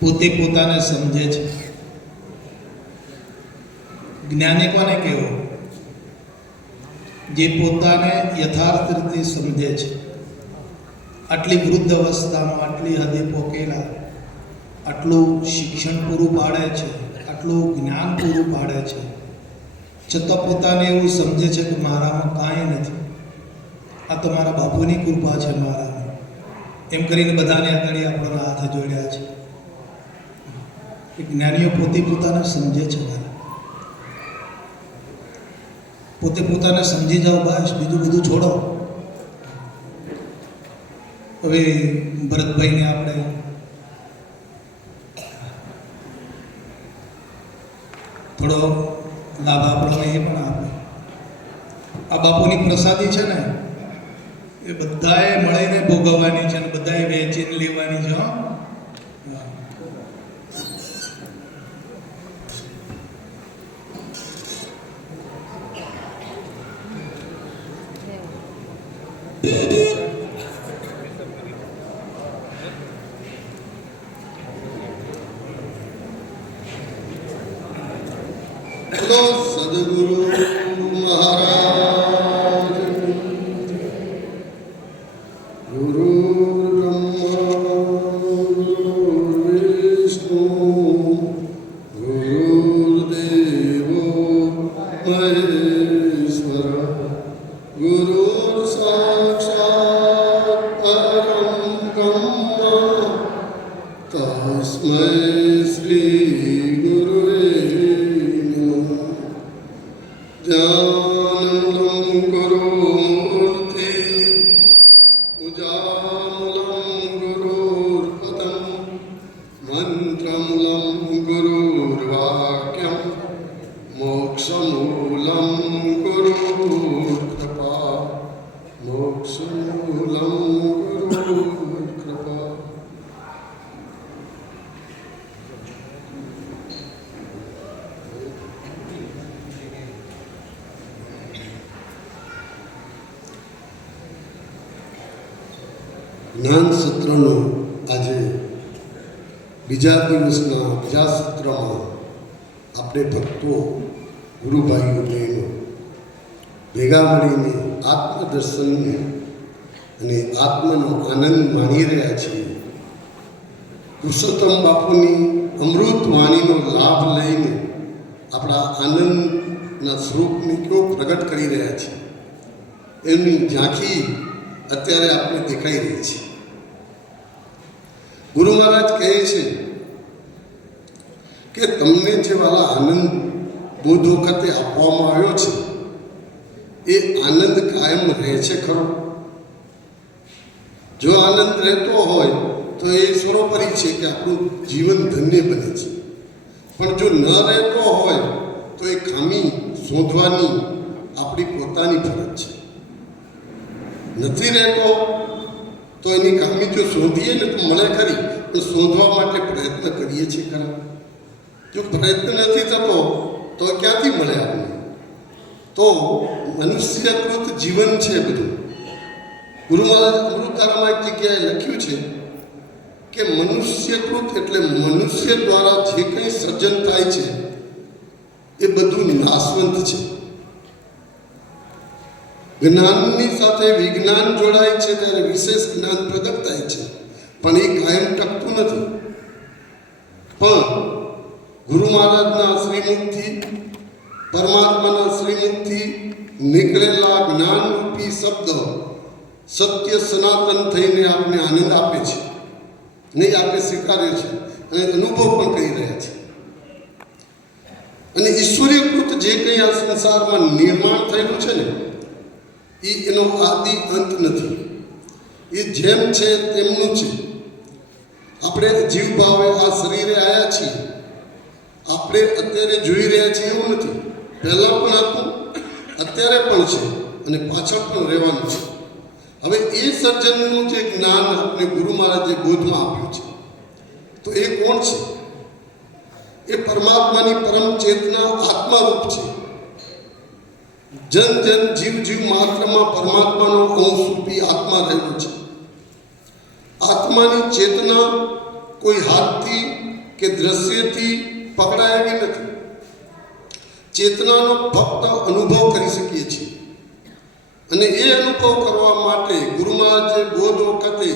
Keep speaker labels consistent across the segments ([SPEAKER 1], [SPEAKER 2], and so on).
[SPEAKER 1] પોતે પોતાને સમજે છે. જ્ઞાની કોને કહેવો? જે પોતાને યથાર્થ રીતે સમજે છે. આટલી વૃદ્ધ અવસ્થામાં, આટલી હદે પોકેલા, આટલું શિક્ષણ પૂરું પાડે છે, આટલું જ્ઞાન પૂરું પાડે છે. છતાં પોતાને એવું સમજે છે કે મારામાં કાંઈ નથી. આ તો મારા બાપુની કૃપા છે મારામાં. એમ કરીને બધાને આગળ આપણને હાથ જોડ્યા છે. એ જ્ઞાનીઓ પોતે પોતાને સમજે છે પોતે પોતાને સમજી જાઓ બસ, બીજું બધું છોડો. હવે ભરતભાઈને આપણે થોડો લાભ આપણને એ પણ આપે. આ બાપુની પ્રસાદી છે ને, એ બધાએ મળીને ભોગવવાની છે અને બધાએ વહેંચીને લેવાની છે હો હા.
[SPEAKER 2] બોલો સદગુરુ મહારાજ ગુરુ જ્ઞાન સત્રનો આજે બીજા દિવસના બીજા સત્રમાં આપણે ભક્તો ગુરુભાઈઓ બહેનો ભેગા મળીને આત્મદર્શનને અને આત્મનો આનંદ માણી રહ્યા છીએ. પુરુષોત્તમ બાપુની અમૃત વાણીનો લાભ લઈને આપણા આનંદના સ્વરૂપને કેવો પ્રગટ કરી રહ્યા છીએ. એમની ઝાંખી અત્યારે આપણે દેખાઈ રહી છે ગુરુ મહારાજ કહે છે કે તમને જે વાલા આનંદ બુદ્ધ વખતે આપવામાં આવ્યો છે, એ આનંદ કાયમ રહે છે ખરો? જો આનંદ રહેતો હોય, તો એ સરોપરી છે કે આપણું જીવન ધન્ય બને છે. પણ જો ન રહેતો હોય, તો એ ખામી શોધવાની આપણી પોતાની ફરજ છે. નથી રહેતો, તો એની કામી જો શોધીએ ને તો મળે ખરી, પણ શોધવા માટે પ્રયત્ન કરીએ છીએ ખરા. જો પ્રયત્ન નથી થતો, તો ક્યાંથી મળે આપણને? તો મનુષ્યકૃત જીવન છે બધું. ગુરુ મહારાજ અમૃતારામાં એક જગ્યાએ લખ્યું છે કે મનુષ્યકૃત એટલે મનુષ્ય દ્વારા જે કંઈ સર્જન થાય છે, એ બધું નાશવંત છે. જ્ઞાનની સાથે વિજ્ઞાન જોડાય છે ત્યારે વિશેષ જ્ઞાન પ્રગટ થાય છે. પણ એ કાયમ ટકતું નથી. પણ ગુરુ મહારાજના શ્રીમુખથી પરમાત્માના શ્રીમુખથી નીકળેલા જ્ઞાનરૂપી શબ્દ સત્ય સનાતન થઈને આપને આનંદ આપે છે. નહીં આપણે સ્વીકાર્યો છે અને અનુભવ પણ કરી રહ્યા છે. અને ઈશ્વરીયકૃત જે કંઈ આ સંસારમાં નિર્માણ થયેલું છે ને એ એનો આદિ અંત નથી. એ જેમ છે તેમનું છે. આપણે જીવભાવે આ શરીરે આવ્યા છીએ. આપણે અત્યારે જોઈ રહ્યા છીએ એવું નથી. પહેલાં પણ હતું, અત્યારે પણ છે અને પાછળ પણ રહેવાનું છે. હવે એ સર્જનનું જે જ્ઞાન આપણે ગુરુ મહારાજે બોધમાં આપ્યું છે. તો એ કોણ છે? એ પરમાત્માની પરમ ચેતના આત્મારૂપ છે. જન જન જીવ જીવ માત્રમાં પરમાત્માનો અંશરૂપી આત્મા રહેલો છે. આત્માની ચેતના કોઈ હાથથી કે દ્રશ્યથી પકડાયેલી નથી. ચેતનાનો ફક્ત અનુભવ કરી શકીએ છીએ. અને એ અનુભવ કરવા માટે ગુરુ મહારાજે બોધ વખતે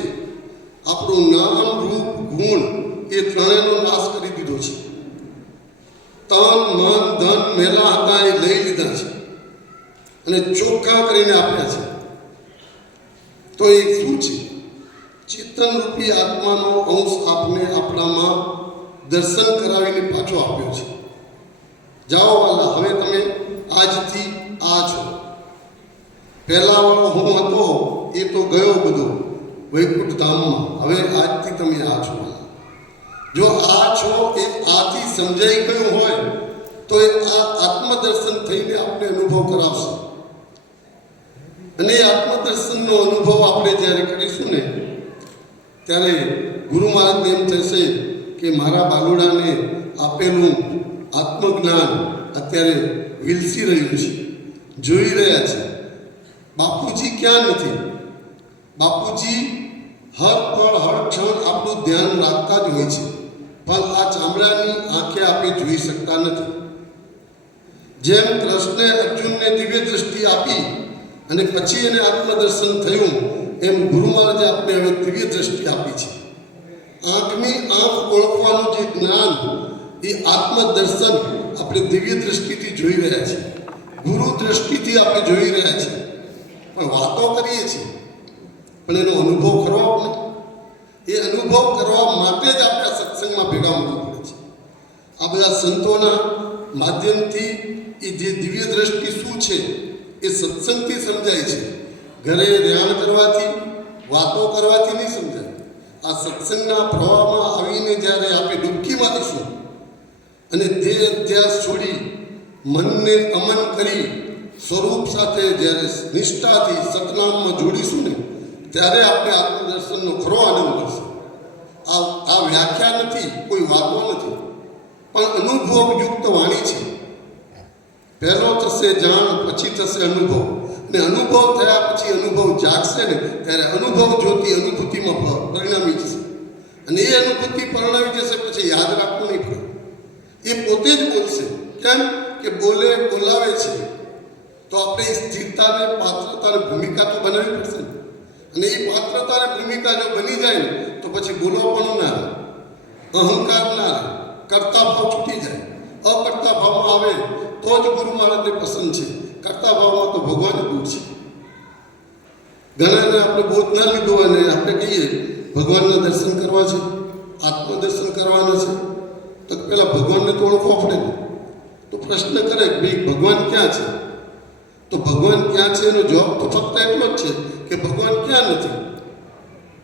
[SPEAKER 2] આપણું નામ રૂપ ગુણ એ ત્રણેયનો નાશ કરી દીધો છે. તન, મન, ધન, મેલા હતા એ લઈ લીધા છે. અને ચોખ્ખા કરીને આપ્યા છે. તો એ શું છે? ચેતન રૂપી આત્માનો અંશ આપને આપણામાં દર્શન કરાવીને પાછો આપ્યો છે. જાઓ વાલા, હવે તમે આજથી આ છો. પહેલા વાળો હું હતો, એ તો ગયો બધો વૈકુંઠ ધામમાં હવે આજથી તમે આ છો જો આ છો, એ આથી સમજાઈ ગયું હોય, તો એ આ આત્મદર્શન થઈને આપણે અનુભવ કરાવશે. અને આત્મદર્શનનો અનુભવ આપણે જ્યારે કરીશું ને, ત્યારે ગુરુ મહારાજને એમ થશે કે મારા બાલુડાને આપેલું આત્મજ્ઞાન અત્યારે વિલસી રહ્યું છે, જોઈ રહ્યા છે. બાપુજી ક્યાં નથી? બાપુજી હર પળ, હર ક્ષણ આપણું ધ્યાન રાખતા જ હોય છે, પણ આ ચામડાની આંખે આપણે જોઈ શકતા નથી. જેમ કૃષ્ણે અર્જુનને દિવ્ય દ્રષ્ટિ આપી અને પછી એને આત્મદર્શન થયું, એમ ગુરુ મહારાજે આપણે હવે દિવ્ય દ્રષ્ટિ આપી છે. આંખની આંખ ઓળખવાનું જે જ્ઞાન, એ આત્મદર્શન આપણે દિવ્ય દ્રષ્ટિથી જોઈ રહ્યા છીએ. ગુરુ દ્રષ્ટિથી આપણે જોઈ રહ્યા છીએ. પણ વાતો કરીએ છીએ. પણ એનો અનુભવ કરવો આપણે. એ અનુભવ કરવા માટે જ આપણે સત્સંગમાં ભેગા મળવું પડે છે. આ બધા સંતોના માધ્યમથી એ જે દિવ્ય દ્રષ્ટિ શું છે એ સત્સંગથી સમજાય છે. ઘરે ધ્યાન કરવાથી, વાતો કરવાથી નહીં સમજાય. આ સત્સંગના પ્રવાહમાં આવીને જ્યારે આપણે ડૂબકી મારીશું અને તે અભ્યાસ છોડી મનને અમન કરી સ્વરૂપ સાથે જ્યારે નિષ્ઠાથી સતનામમાં જોડીશું ને, ત્યારે આપણે આત્મદર્શનનો ખરો આનંદ મળશે આ આ વ્યાખ્યા નથી, કોઈ વાતો નથી. પણ અનુભવયુક્ત વાણી છે. પહેલો થશે જાણ, પછી થશે અનુભવ. અને અનુભવ થયા પછી અનુભવ જાગશે ને, ત્યારે અનુભવ જોતી અનુભૂતિમાં પ- પરિણમી જશે. અને એ અનુભૂતિ પરિણમી જશે પછી યાદ રાખવું નહીં પડે. એ પોતે જ બોલશે. કેમ? કે બોલે, બોલાવે છે. તો આપણે એ સ્થિરતાને, પાત્રતાને ભૂમિકા તો બનાવવી પડશે ને. અને એ પાત્રતાને ભૂમિકા જો બની જાય ને, તો પછી બોલો પણ ના રહે. અહંકાર ના રહે. કરતા ભાવ છૂટી જાય. અકર્તા ભાવમાં આવે. તો જ ગુરુ મહારાજને પસંદ છે. કરતા ભાવમાં તો ભગવાન દૂર છે. ઘણાને આપણે બોધ ના લીધો અને આપણે કહીએ, ભગવાનના દર્શન કરવા છે, આત્મદર્શન કરવાના છે. તો પેલા ભગવાનને તો ઓળખવા. તો પ્રશ્ન કરે કે ભાઈ, ભગવાન ક્યાં છે? તો ભગવાન ક્યાં છે એનો જવાબ તો ફક્ત એટલો જ છે કે ભગવાન ક્યાં નથી.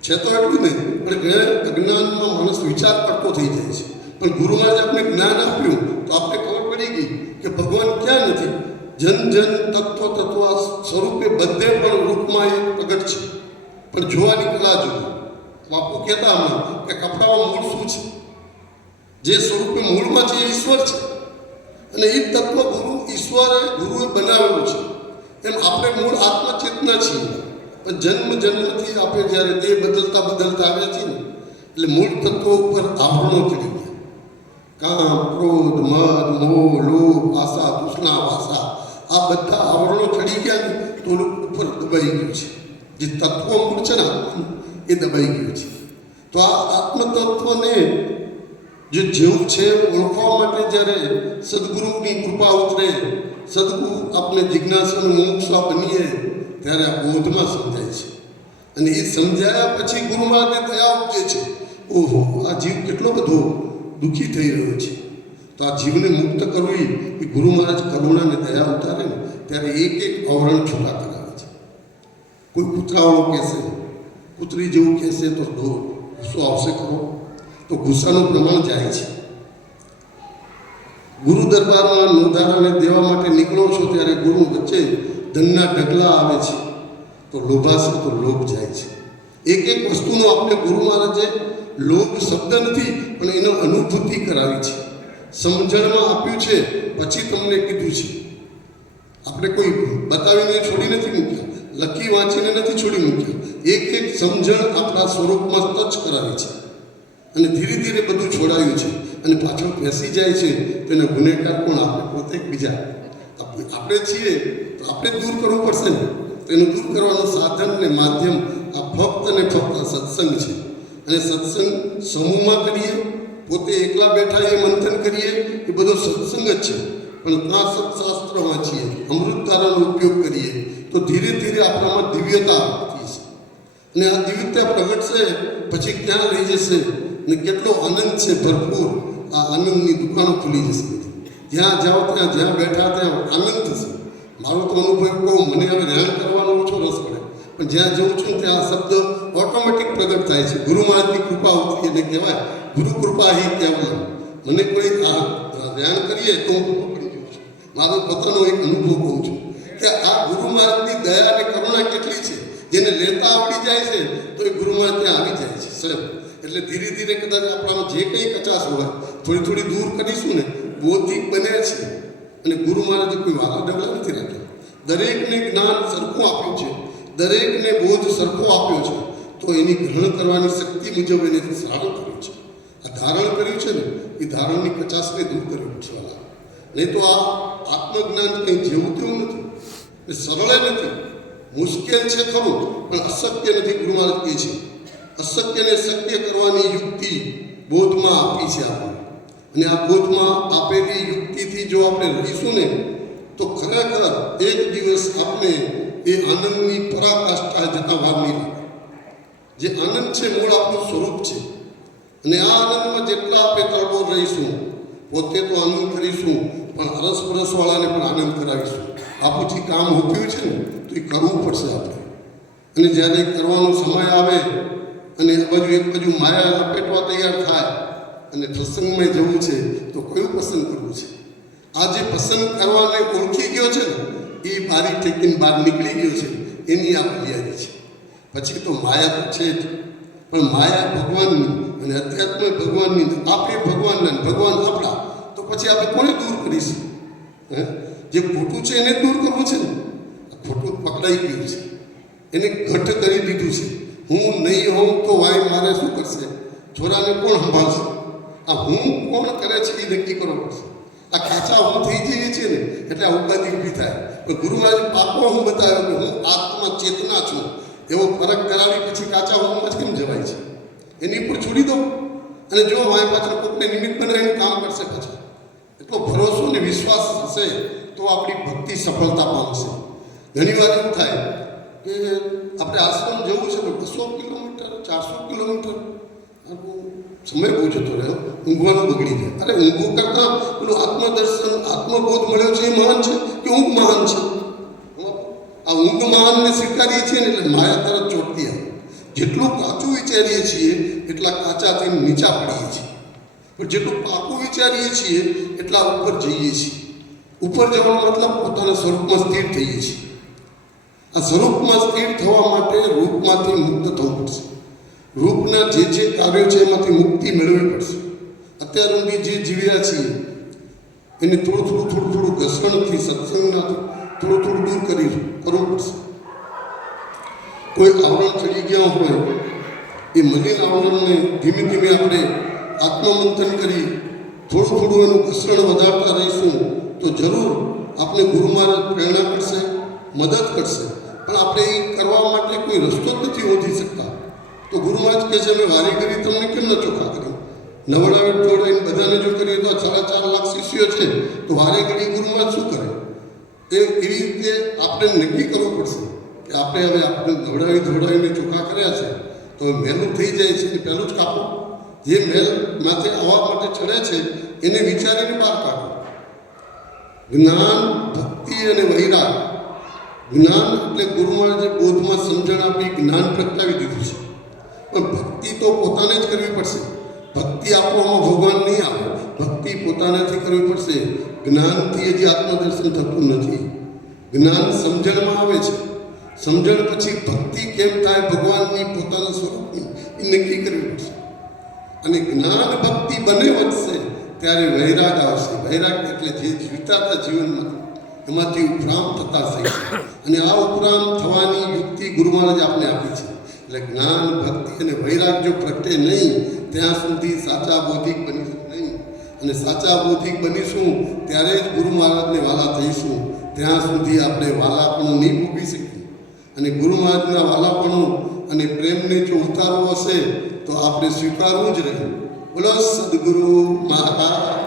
[SPEAKER 2] છે તો એટલું નહીં, પણ અજ્ઞાનમાં માણસ વિચાર કરતો થઈ જાય છે. પણ ગુરુ મહારાજ આપણે જ્ઞાન આપ્યું, તો આપણે ખબર પડી ગઈ કે ભગવાન ક્યાં નથી? જન જન તત્વ તત્વ સ્વરૂપે બધે પણ રૂપમાં એ પ્રગટ છે. પણ જોવાની કલા જોઈએ. બાપુ કહેતા હમણાં કે કપડામાં મૂળ શું છે? જે સ્વરૂપે મૂળમાં છે એ ઈશ્વર છે. અને એ તત્વ ગુરુ ઈશ્વરે ગુરુએ બનાવેલું છે. એમ આપણે મૂળ આત્મચેતના છીએ. પણ જન્મ જન્મથી આપણે જ્યારે દેહ બદલતા બદલતા આવ્યા છીએ ને, એટલે મૂળ તત્વો ઉપર આવરણો ગયા કામ, ક્રોધ, મદ, મોહ, લોભ, આશા, તૃષ્ણા, વાસા. આ બધા આવરણો ચડી ગયા તો ઉપર દબાઈ ગયું છે. જે તત્વ મૂળ છે ને એ દબાઈ ગયું છે. તો આ આત્મતત્વને જે જેવું છે ઓળખવા માટે જ્યારે સદગુરુની કૃપા ઉતરે, સદગુરુ આપણે જિજ્ઞાસાનું મોક્ષા બનીએ, ત્યારે આ બોધમાં સમજાય છે. અને એ સમજાયા પછી ગુરુ મહારાજને દયા ઉપજે છે. ઓહો, આ જીવ કેટલો બધો દુઃખી થઈ રહ્યો છે. તો આ જીવને મુક્ત કરવી એ ગુરુ મહારાજ કરુણાને દયા ઉતારે ને, ત્યારે એક એક આવરણ છૂટા કરાવે છે. કોઈ કૂતરાવાળો કહેશે, કૂતરી જેવું કહેશે તો ગુસ્સો આવશે ખરો. તો ગુસ્સાનું પ્રમાણ જાય છે. ગુરુ દરબારમાં નોંધારાને દેવા માટે નીકળો છો ત્યારે ગુરુ વચ્ચે ધનના ઢગલા આવે છે. તો લોભાશે તો લોભ જાય છે. એક એક વસ્તુનો આપણે ગુરુ મહારાજે લોભ શબ્દ નથી, પણ એનો અનુભૂતિ કરાવી છે. સમજણમાં આપ્યું છે, પછી તમને કીધું છે. આપણે કોઈ બતાવીને છોડી નથી મૂક્યા. લકી વાંચીને નથી છોડી મૂક્યા. એક એક સમજણ આપણા સ્વરૂપમાં ટચ કરાવી છે. અને ધીરે ધીરે બધું છોડાયું છે. અને પાછળ બેસી જાય છે, તેના ગુનેગાર કોણ? આપણે પોતે બીજા? આપણે છીએ. તો આપણે દૂર કરવું પડશે ને. તેનું દૂર કરવાનું સાધન ને માધ્યમ આ ફક્ત ને ફક્ત સત્સંગ છે. અને સત્સંગ સમૂહમાં કરીએ, પોતે એકલા બેઠા એ મંથન કરીએ, એ બધો સત્સંગ જ છે. પણ ત્યાં શાસ્ત્ર વાંચીએ, અમૃતધારાનો ઉપયોગ કરીએ, તો ધીરે ધીરે આપણામાં દિવ્યતા આવતી અને આ દિવ્યતા પ્રગટશે, પછી ક્યાં લઈ જશે, ને કેટલો આનંદ છે ભરપૂર, આ આનંદની દુકાનો ખુલી જશે. જ્યાં જાઓ ત્યાં, જ્યાં બેઠા ત્યાં આનંદ થશે. મારો તો અનુભવ કહું મને હવે ધ્યાન કરવાનો ઓછો રસ પડે. પણ જ્યાં જઉં છું ત્યાં શબ્દ ઓટોમેટિક પ્રગટ થાય છે. ગુરુ મહારાજની કૃપા હોતી એને કહેવાય. ગુરુ કૃપા હિ કહેવાય. મને કોઈ આ ધ્યાન કરીએ તો હું પકડી જઉં છું. મારો પોતાનો એક અનુભવ કહું છું કે આ ગુરુ મહારાજની દયા અને કરુણા કેટલી છે? જેને લેતા આવડી જાય છે, તો એ ગુરુ મહારાજ ત્યાં આવી જાય છે. સાહેબ એટલે ધીરે ધીરે કદાચ આપણામાં જે કંઈ કચાશ હોય, થોડી થોડી દૂર કરીશું ને, બૌદ્ધિક બને છે. અને ગુરુ મહારાજે કોઈ વાલા ડગલા નથી રાખ્યા. દરેકને જ્ઞાન સરખું આપ્યું છે. દરેકને બોધ સરખો આપ્યો છે, તો એની ગ્રહણ કરવાની શક્તિ મુજબ એને ધારણ કર્યું છે. આ ધારણ કર્યું છે ને, એ ધારણની કચાસને દૂર કર્યું છે વાલા. નહીં તો આ આત્મજ્ઞાન કંઈ જેવું તેવું નથી. એ સરળ નથી. મુશ્કેલ છે ખરું, પણ અશક્ય નથી ગુરુ મહારાજ કહે છે. અશક્યને શક્ય કરવાની યુક્તિ બોધમાં આપી છે આપણે. અને આ બોધમાં આપેલી યુક્તિથી જો આપણે રહીશું ને, તો ખરેખર એક દિવસ આપણે એ આનંદની પરાકાષ્ઠા જતા વાર નહીં. જે આનંદ છે મૂળ આપણું સ્વરૂપ છે. અને આ આનંદમાં જેટલા આપણે તળબોળ રહીશું, પોતે તો આનંદ કરીશું, પણ અરસપરસવાળાને પણ આનંદ કરાવીશું. બાપુજી કામ મૂક્યું છે ને, તો એ કરવું પડશે આપણે. અને જ્યારે કરવાનો સમય આવે અને આ બાજુ એક બાજુ માયા લપેટવા તૈયાર થાય અને પ્રસંગમાં જવું છે, તો કયું પસંદ કરવું છે? આ જે પસંદ કરવાને ઓળખી ગયો છે ને એ બારી ટેકીને બહાર નીકળી ગયો છે, એની આ તૈયારી છે. પછી તો માયા તો છે જ, પણ માયા ભગવાનની અને અધ્યાત્મ ભગવાનની આપણે ભગવાનના ભગવાન આપણા, તો પછી આપણે કોને દૂર કરીશું? હે? જે ખોટું છે એને દૂર કરવું છે ને? ખોટું પકડાઈ ગયું છે. એને ઘટ કરી દીધું છે. હું નહીં હોઉં તો વાય મારે શું કરશે? છોરાને કોણ સંભાળશે? આ હું કોણ કરે છે એ નક્કી કરવું પડશે આ કાચા હું થઈ જઈએ છીએ ને, એટલે આ ઉપાધિ ઊભી થાય. પણ ગુરુ મહારાજ પાકો હું બતાવ્યો કે હું આત્મા ચેતના છું. એવો ફરક કરાવી પછી કાચા હોવામાં જ કેમ જવાય છે? એની ઉપર છોડી દો. અને જો મારી પાછળ કોકને નિમિત્ત બનાવીને કામ કરશે પછી. એટલો ભરોસો અને વિશ્વાસ હશે તો આપણી ભક્તિ સફળતા પામશે. ઘણી વાર એવું થાય કે આપણે આશ્રમ જવું છે બસો કિલોમીટર, ચારસો કિલોમીટર સમય બહુ જતો રહ્યો. ઊંઘવાનું બગડી જાય. અરે ઊંઘવું કરતાં પેલું આત્મદર્શન, આત્મબોધ મળ્યો છે એ મહાન છે કે ઊંઘ મહાન છે? આ ઊંઘ મહાનને સ્વીકારીએ છીએ ને એટલે માયા તરત ચોટતી આવે. જેટલું કાચું વિચારીએ છીએ, એટલા કાચાથી નીચા પડીએ છીએ. પણ જેટલું પાકું વિચારીએ છીએ, એટલા ઉપર જઈએ છીએ. ઉપર જવાનો મતલબ પોતાના સ્વરૂપમાં સ્થિર થઈએ છીએ. આ સ્વરૂપમાં સ્થિર થવા માટે રૂપમાંથી મુક્ત થવું પડશે. રૂપના જે જે કાર્યો છે એમાંથી મુક્તિ મેળવવી પડશે. અત્યાર સુધી જે જીવ્યા છીએ, એને થોડું થોડું થોડું થોડું ઘસણથી સત્સંગના થોડું થોડું દૂર કરી કરવું પડશે. કોઈ આવરણ ચડી ગયા હોય, એ મલિન આવરણને ધીમે ધીમે આપણે આત્મમંથન કરી થોડું થોડું એનું ઘસરણ વધારતા રહીશું, તો જરૂર આપણે ગુરુ મહારાજ પ્રેરણા કરશે મદદ કરશે. પણ આપણે એ કરવા માટે કોઈ રસ્તો જ નથી વધી શકતા. તો ગુરુ મહારાજ કહે છે, અમે વારી કરી તમને કેમ ન ચોખ્ખા કરી? નવડાવે જોડાઈને બધાને જો કરીએ તો સાડા ચાર લાખ શિષ્યો છે. તો વારે ઘડી ગુરુ મહારાજ શું કરે? એ એવી રીતે આપણે નક્કી કરવું પડશે કે આપણે હવે આપણે દોડાવી દોડાવીને ચોખ્ખા કર્યા છે. તો મહેલું થઈ જાય છે કે પહેલું જ કાપો. જે મહેલ માથે આવવા માટે ચડે છે, એને વિચારીને બહાર કાઢો. જ્ઞાન, ભક્તિ અને વૈરાગ. જ્ઞાન એટલે ગુરુ મહારાજે બોધમાં સમજણ આપી જ્ઞાન પ્રગટાવી દીધું છે. પણ ભક્તિ તો પોતાને જ કરવી પડશે. ભક્તિ આપવામાં ભગવાન નહીં આવે. ભક્તિ પોતાનાથી કરવી પડશે. જ્ઞાનથી હજી આત્મદર્શન થતું નથી. જ્ઞાન સમજણમાં આવે છે. સમજણ પછી ભક્તિ કેમ થાય? ભગવાનની પોતાના સ્વરૂપની એ નક્કી કરવી પડશે. અને જ્ઞાન ભક્તિ બંને વધશે ત્યારે વૈરાગ આવશે. વૈરાગ એટલે જે જીવતા જીવનમાં એમાંથી ઉપરામ થતા થઈ અને આ ઉપરામ થવાની યુક્તિ ગુરુ મહારાજ આપને આપી છે. એટલે જ્ઞાન, ભક્તિ અને વૈરાગ્ય પ્રગટે નહીં, ત્યાં સુધી સાચા બૌદ્ધિક બનીશું નહીં. અને સાચા બૌદ્ધિક બનીશું, ત્યારે જ ગુરુ મહારાજને વાલા થઈશું. ત્યાં સુધી આપણે વાલાપણું નહીં ભૂગી શકીએ. અને ગુરુ મહારાજના વાલાપણું અને પ્રેમને જો ઉતારવો હશે, તો આપણે સ્વીકારવું જ રહ્યું. બોલો, સદગુરુ મહારાજ.